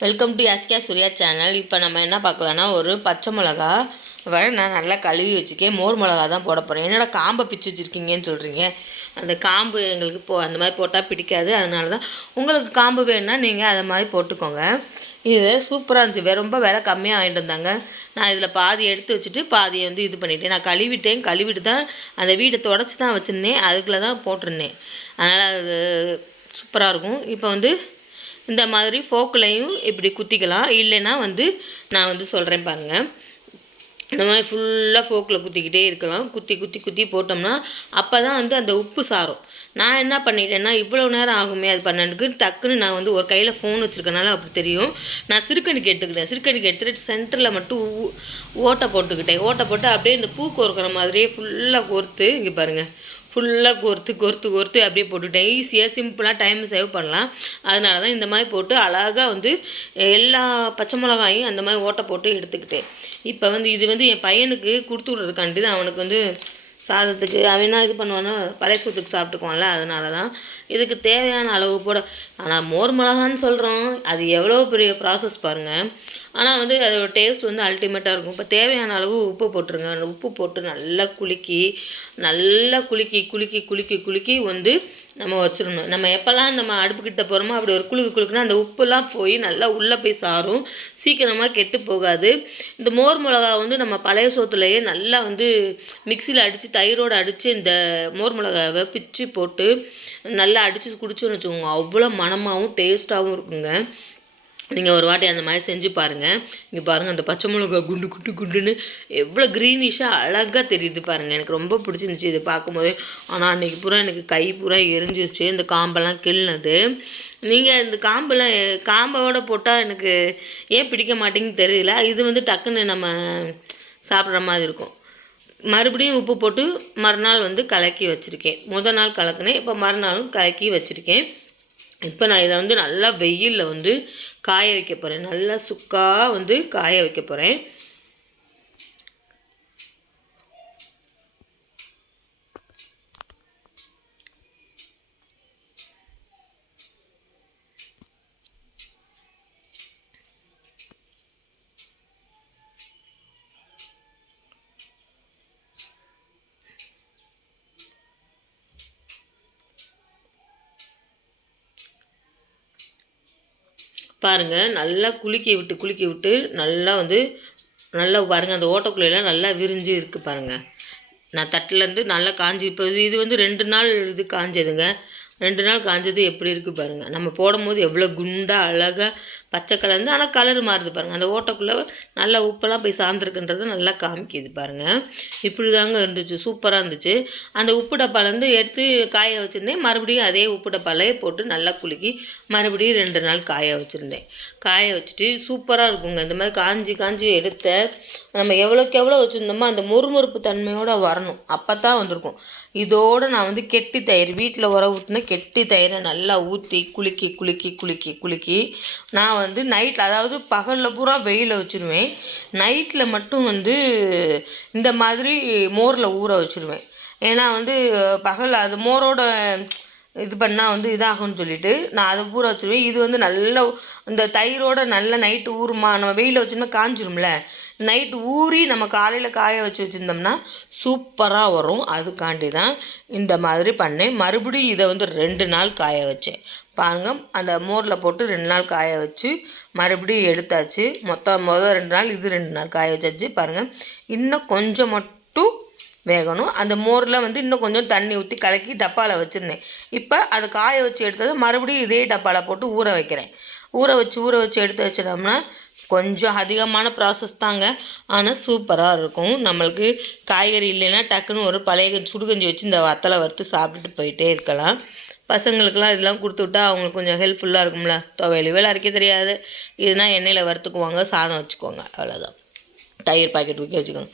Welcome to S K Surya channel இப்போ நம்ம என்ன பார்க்கலான்னா ஒரு பச்சை மிளகா வர நான் நல்லா கழுவி வச்சுக்கேன். மோர் மிளகா தான் போட போகிறேன் என்னடா காம்பை பிச்சு வச்சுருக்கீங்கன்னு சொல்கிறீங்க அந்த காம்பு எங்களுக்கு போ அந்த மாதிரி போட்டால் பிடிக்காது. அதனால தான் உங்களுக்கு காம்பு வேணும்னா நீங்கள் அதை மாதிரி போட்டுக்கோங்க. இது சூப்பராக இருந்துச்சு. ரொம்ப விலை கம்மியாக வாங்கிட்டு வந்தாங்க. நான் இதில் பாதி எடுத்து வச்சுட்டு பாதியை வந்து இது பண்ணிட்டேன். நான் கழுவிட்டேன். கழுவிட்டு தான் அந்த வீடை தொடச்சி தான் வச்சுருந்தேன். அதுக்குள்ளே தான் போட்டிருந்தேன். அதனால் அது சூப்பராக இருக்கும். இப்போ வந்து இந்த மாதிரி ஃபோக்கிலையும் இப்படி குத்திக்கலாம். இல்லைன்னா வந்து நான் வந்து சொல்கிறேன் பாருங்கள் இந்த மாதிரி ஃபுல்லாக ஃபோக்கில் குத்திக்கிட்டே இருக்கலாம். குத்தி குத்தி குத்தி போட்டோம்னா அப்போ தான் வந்து அந்த உப்பு சாரும். நான் என்ன பண்ணிட்டேன்னா இவ்வளோ நேரம் ஆகுமே அது பண்ணனுக்கு டக்குன்னு நான் வந்து ஒரு கையில் ஃபோன் வச்சுருக்கனால அப்படி தெரியும். நான் சிறுக்கணிக்கு எடுத்துக்கிட்டேன். சிறுக்கணிக்கு எடுத்துகிட்டு சென்டரில் மட்டும் ஓட்டை போட்டுக்கிட்டேன். ஓட்டை போட்டு அப்படியே இந்த பூ கோர்க்கிற மாதிரியே ஃபுல்லாக கோர்த்து இங்கே பாருங்கள் ஃபுல்லாக கோர்த்து கோர்த்து கோர்த்து அப்படியே போட்டுட்டேன் ஈஸியாக சிம்பிளாக டைம் சேவ் பண்ணலாம். அதனால தான் இந்த மாதிரி போட்டு அழகாக வந்து எல்லா பச்சை மிளகாயும் அந்த மாதிரி ஓட்டை போட்டு எடுத்துக்கிட்டேன் இப்போ வந்து இது வந்து என் பையனுக்கு கொடுத்து விட்றதுக்காண்டி தான் அவனுக்கு வந்து சாதத்துக்கு அவனா இது பண்ணுவானா பழைய சோத்துக்கு சாப்பிட்டுக்குவான்ல அதனால தான் இதுக்கு தேவையான அளவு போட. ஆனால் மோர் மிளகான்னு சொல்கிறோம் அது எவ்வளோ பெரிய ப்ராசஸ் பாருங்கள் ஆனால் வந்து அதோட டேஸ்ட் வந்து அல்டிமேட்டாக இருக்கும். இப்போ தேவையான அளவு உப்பு போட்டுருங்க. அந்த உப்பு போட்டு நல்லா குலுக்கி நல்லா குலுக்கி குலுக்கி குலுக்கி குலுக்கி வந்து நம்ம வச்சிடணும். நம்ம எப்போல்லாம் நம்ம அடுப்புக்கிட்ட போகிறோமோ அப்படி ஒரு குலுக்கு குலுக்குனா அந்த உப்புலாம் போய் நல்லா உள்ளே போய் சாரும். சீக்கிரமாக கெட்டு போகாது. இந்த மோர் மிளகா வந்து நம்ம பழைய சோத்துலேயே நல்லா வந்து மிக்சியில் அடித்து தயிரோடு அடித்து இந்த மோர் மிளகாவை பிச்சு போட்டு நல்லா அடித்து குடிச்சோன்னு வச்சுக்கோங்க. அவ்வளோ மணமாகவும் டேஸ்ட்டாகவும் இருக்குங்க. நீங்கள் ஒரு வாட்டி அந்த மாதிரி செஞ்சு பாருங்கள் இங்கே பாருங்கள் அந்த பச்சை மிளகா குண்டு குண்டு குண்டுன்னு எவ்வளோ க்ரீனிஷாக அழகாக தெரியுது பாருங்கள் எனக்கு ரொம்ப பிடிச்சிருந்துச்சி இதை பார்க்கும்போது. ஆனால் அன்றைக்கி பூரா எனக்கு கை பூரா எரிஞ்சிருச்சு. இந்த காம்பெல்லாம் கிள்னது. நீங்கள் இந்த காம்பெல்லாம் காம்போட போட்டால் எனக்கு ஏன் பிடிக்க மாட்டேங்குன்னு தெரியல. இது வந்து டக்குன்னு நம்ம சாப்பிட்ற மாதிரி இருக்கும். மறுபடியும் உப்பு போட்டு மறுநாள் வந்து கலக்கி வச்சுருக்கேன். முதல் நாள் கலக்கினேன். இப்போ மறுநாளும் கலக்கி வச்சுருக்கேன். இப்போ நான் இதை வந்து நல்லா வெயிலில் வந்து காய வைக்க போகிறேன் நல்லா சுக்காக வந்து காய வைக்க போகிறேன் பாருங்கள் நல்லா குலுக்கி விட்டு குலுக்கி விட்டு நல்லா வந்து நல்லா பாருங்கள் அந்த ஓட்டக்குள்ளையெல்லாம் நல்லா விரிஞ்சு இருக்குது பாருங்கள் நான் தட்டிலேருந்து நல்லா காஞ்சி இப்போ இது இது வந்து ரெண்டு நாள் இது காஞ்சதுங்க. ரெண்டு நாள் காஞ்சது எப்படி இருக்குது பாருங்கள் நம்ம போடும்போது எவ்வளோ குண்டாக அழகாக பச்சை கலந்து ஆனால் கலர் மாறுது பாருங்கள் அந்த ஓட்டக்குள்ளே நல்லா உப்பெல்லாம் போய் சார்ந்துருக்குன்றது நல்லா காமிக்குது பாருங்கள் இப்படி தாங்க இருந்துச்சு. சூப்பராக இருந்துச்சு. அந்த உப்பு டப்பாலேருந்து எடுத்து காய வச்சுருந்தேன். மறுபடியும் அதே உப்பு டப்பாலே போட்டு நல்லா குலுக்கி மறுபடியும் ரெண்டு நாள் காய வச்சுருந்தேன். காய வச்சுட்டு சூப்பராக இருக்குங்க. இந்த மாதிரி காஞ்சி காஞ்சி எடுத்த நம்ம எவ்வளோக்கு எவ்வளோ வச்சுருந்தோமோ அந்த மொறுமொறுப்பு தன்மையோடு வரணும். அப்போ தான் வந்திருக்கும். இதோடு நான் வந்து கெட்டி தயிர் வீட்டில் உர ஊற்றினா கெட்டி தயிரை நல்லா ஊற்றி குலுக்கி குலுக்கி குலுக்கி குலுக்கி நான் நான் வந்து நைட்டில் அதாவது பகலில் பூரா வெயிலில் வச்சுருவேன். நைட்டில் மட்டும் வந்து இந்த மாதிரி மோரில் ஊற வச்சுருவேன். ஏன்னா வந்து பகல் அது மோரோட இது பண்ணால் வந்து இதாகும்னு சொல்லிட்டு நான் அதை ஊற வச்சுருவேன். இது வந்து நல்ல இந்த தயிரோட நல்ல நைட்டு ஊறுமா நம்ம வெயிலில் வச்சோம்னா காஞ்சிரும்ல. நைட்டு ஊறி நம்ம காலையில் காய வச்சு வச்சுருந்தோம்னா சூப்பராக வரும். அதுக்காண்டி தான் இந்த மாதிரி பண்ணேன். மறுபடியும் இதை வந்து ரெண்டு நாள் காய வச்சேன். பாருங்க அந்த மோரில் போட்டு ரெண்டு நாள் காய வச்சு மறுபடியும் எடுத்தாச்சு. மொத்தம் மொதல் ரெண்டு நாள் இது ரெண்டு நாள் காய வச்சாச்சு. பாருங்கள் இன்னும் கொஞ்சம் மட்டும் வேகணும். அந்த மோரில் வந்து இன்னும் கொஞ்சம் தண்ணி ஊற்றி கலக்கி டப்பாவில் வச்சுருந்தேன். இப்போ அதை காய வச்சு எடுத்தது மறுபடியும் இதே டப்பாவில் போட்டு ஊற வைக்கிறேன். ஊற வச்சு ஊற வச்சு எடுத்து வச்சிட்டோம்னா கொஞ்சம் அதிகமான ப்ராசஸ் தாங்க. ஆனால் சூப்பராக இருக்கும். நம்மளுக்கு காய்கறி இல்லைன்னா டக்குன்னு ஒரு பழைய சுடுகஞ்சி வச்சு இந்த வத்தலை வறுத்து சாப்பிட்டுட்டு போயிட்டே இருக்கலாம். பசங்களுக்கெல்லாம் இதெல்லாம் கொடுத்து விட்டா அவங்களுக்கு கொஞ்சம் ஹெல்ப்ஃபுல்லாக இருக்கும்ல. துவையல் வேலை அரைக்க தெரியாது. இதுனா எண்ணெயில் வறுத்துக்குவாங்க சாதம் வச்சுக்குவாங்க. அவ்வளோதான் தயிர் பாக்கெட் ஊற்றி வச்சுக்கோங்க.